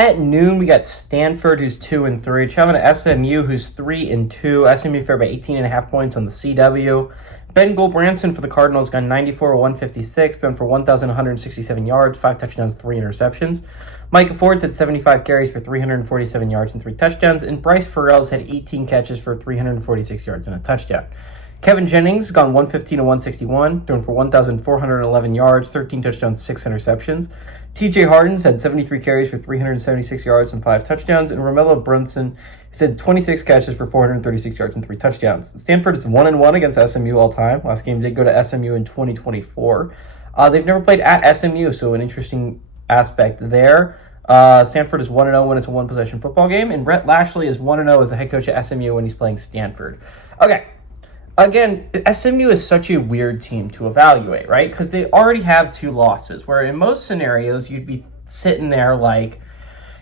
At noon, we got Stanford, who's 2-3, traveling to SMU, who's 3-2. SMU fair by 18.5 points on the CW. Ben Goldbranson for the Cardinals got 94 156, thrown for 1,167 yards, 5 touchdowns, 3 interceptions. Micah Ford's had 75 carries for 347 yards and 3 touchdowns, and Bryce Farrell's had 18 catches for 346 yards and a touchdown. Kevin Jennings gone 115 161, thrown for 1,411 yards, 13 touchdowns, 6 interceptions. TJ Harden's had 73 carries for 376 yards and 5 touchdowns, and Romello Brunson has had 26 catches for 436 yards and 3 touchdowns. Stanford is 1-1 against SMU all time. Last game did go to SMU in 2024. They've never played at SMU, so an interesting aspect there. Stanford is 1-0 when it's a one-possession football game, and Brett Lashley is 1-0 as the head coach at SMU when he's playing Stanford. Okay. Again, SMU is such a weird team to evaluate, right? Because they already have 2 losses, where in most scenarios, you'd be sitting there like,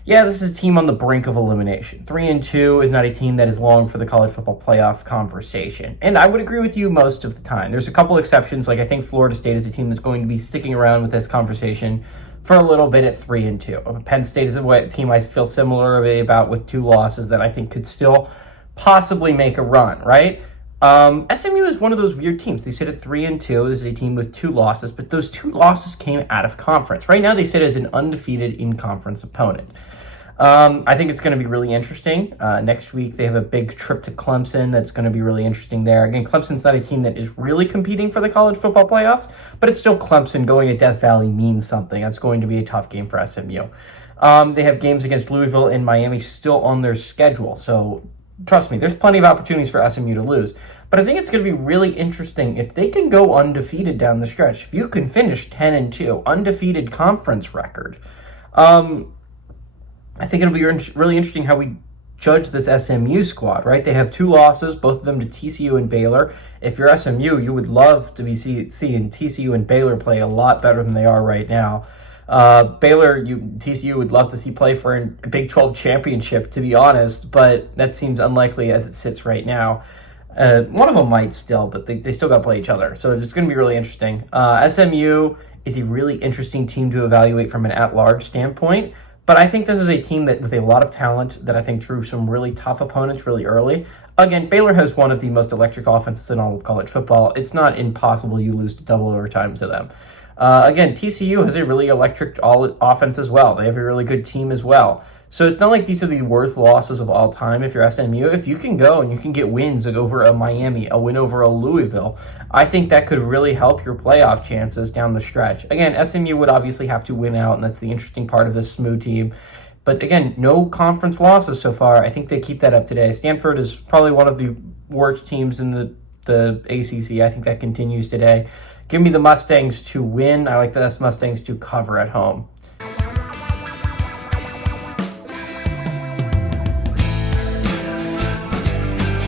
yeah, this is a team on the brink of elimination. 3-2 is not a team that is long for the college football playoff conversation. And I would agree with you most of the time. There's a couple exceptions, like I think Florida State is a team that's going to be sticking around with this conversation for a little bit at 3-2. Penn State is a team I feel similarly about with 2 losses that I think could still possibly make a run, right? SMU is one of those weird teams. They sit at 3-2. This is a team with 2 losses, but those 2 losses came out of conference. Right now, they sit as an undefeated in-conference opponent. I think it's going to be really interesting. Next week, they have a big trip to Clemson that's going to be really interesting there. Again, Clemson's not a team that is really competing for the college football playoffs, but it's still Clemson. Going to Death Valley means something. That's going to be a tough game for SMU. They have games against Louisville and Miami still on their schedule, so trust me, there's plenty of opportunities for SMU to lose. But I think it's going to be really interesting if they can go undefeated down the stretch. If you can finish 10-2, undefeated conference record, I think it'll be really interesting how we judge this SMU squad, right? They have 2 losses, both of them to TCU and Baylor. If you're SMU, you would love to be seeing TCU and Baylor play a lot better than they are right now. TCU would love to see play for a Big 12 championship, to be honest, but that seems unlikely as it sits right now. One of them might still, but they still got to play each other. So it's going to be really interesting. SMU is a really interesting team to evaluate from an at-large standpoint, but I think this is a team that with a lot of talent that I think drew some really tough opponents really early. Again, Baylor has one of the most electric offenses in all of college football. It's not impossible you lose to double overtime to them. Again, TCU has a really electric offense as well. They have a really good team as well. So it's not like these are the worst losses of all time if you're SMU. If you can go and you can get wins over a Miami, a win over a Louisville, I think that could really help your playoff chances down the stretch. Again, SMU would obviously have to win out, and that's the interesting part of this SMU team. But again, no conference losses so far. I think they keep that up today. Stanford is probably one of the worst teams in the ACC. I think that continues today. Give me the Mustangs to win. I like the Mustangs to cover at home.